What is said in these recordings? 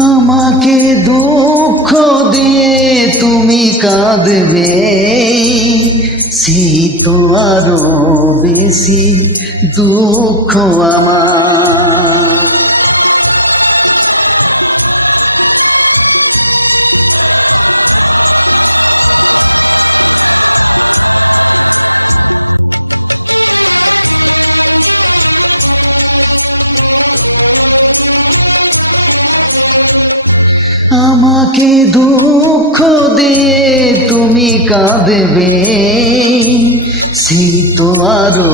আমাকে দুঃখ দিয়ে তুমি কাঁদবে। শীত আরও বেশি দুঃখ আমার। আমাকে দুঃখ দিয়ে তুমি কাঁদবে। শীত আরও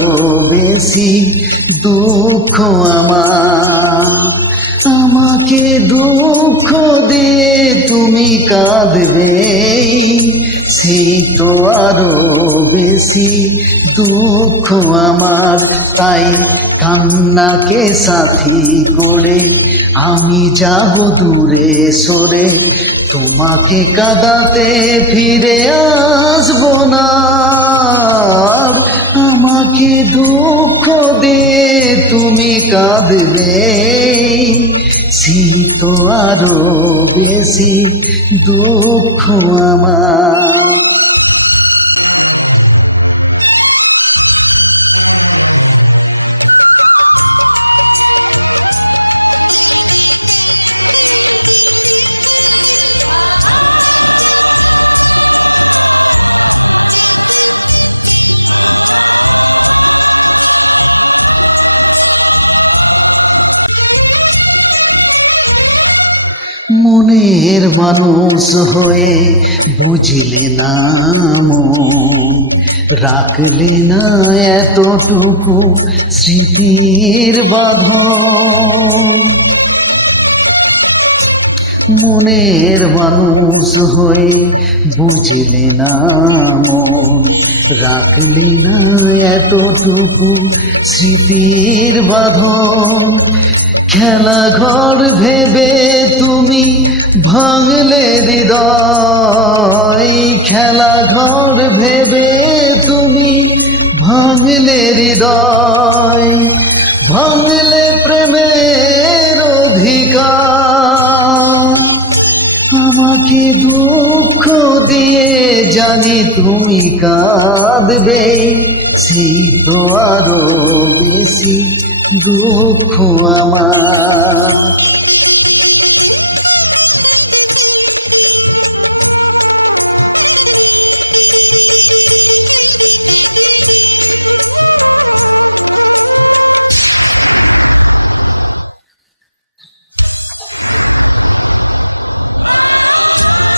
বেশি দুঃখ আমার। আমাকে দুঃখ দিয়ে তুমি কাঁদবে। শীত আরও বেশি দুঃখ আমার। তাই কান্নাকে সাথী করে আমি যাব দূরে সরে। তোমাকে কাদাতে ফিরে আসব না। আমাকে দুঃখ দে, তুমি কাঁদবে। শীত আরও বেশি দুঃখ আমার। মনের মানুষ হয়ে বুঝলে না মন রাখলে না এতটুকু স্মৃতির বাঁধন। মনের মানুষ হয়ে বুঝলে না মন, রাখলে না এতটুকু স্মৃতির বাঁধন। খেলা ঘর ভেবে তুমি ভাঙলে হৃদয়, খেলা ঘর ভেবে তুমি ভাঙলে হৃদয়। ভাঙলে আমাকে দুঃখ দিয়ে জানি তুমি কাঁদবে সেই তো আরও বেশি দুঃখ আমার।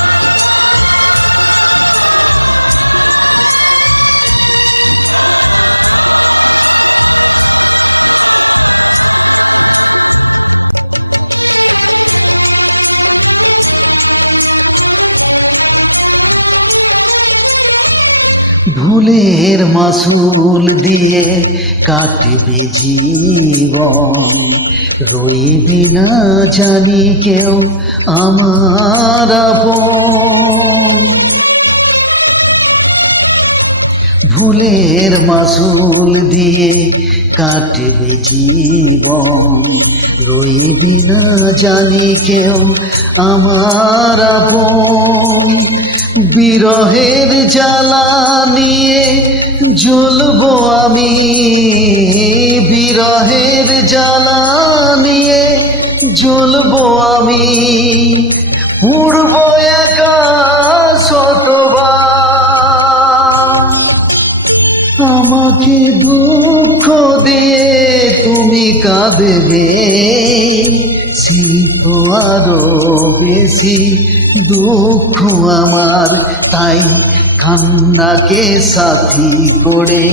Yes. ভুলের মাসুল দিয়ে কাটবে জীবন। রইবি না জানি কেউ আমার আপন। ভুলের মাসুল দিয়ে কাটবে জীবন। রইবি না জানি কেউ আমার আপন। বিরহের জ্বালা নিয়ে জ্বলবো আমি। বিরহের জ্বালা নিয়ে জ্বলবো আমি। পূর্ব একা শতবার। আমাকে দুঃখ দিয়ে তুমি কাঁদবে। শীত আরও বেশি দুঃখ আমার, তাই কান্নাকে সাথী করে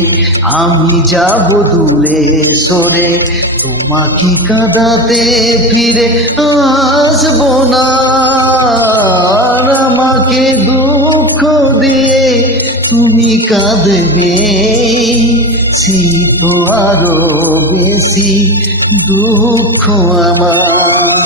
আমি যাব দূরে সরে। তোমাকে কাঁদাতে ফিরে আসব না আমাকে দুঃখ দিয়ে তুমি কাঁদবে শীত আরও বেশি দুঃখ আমার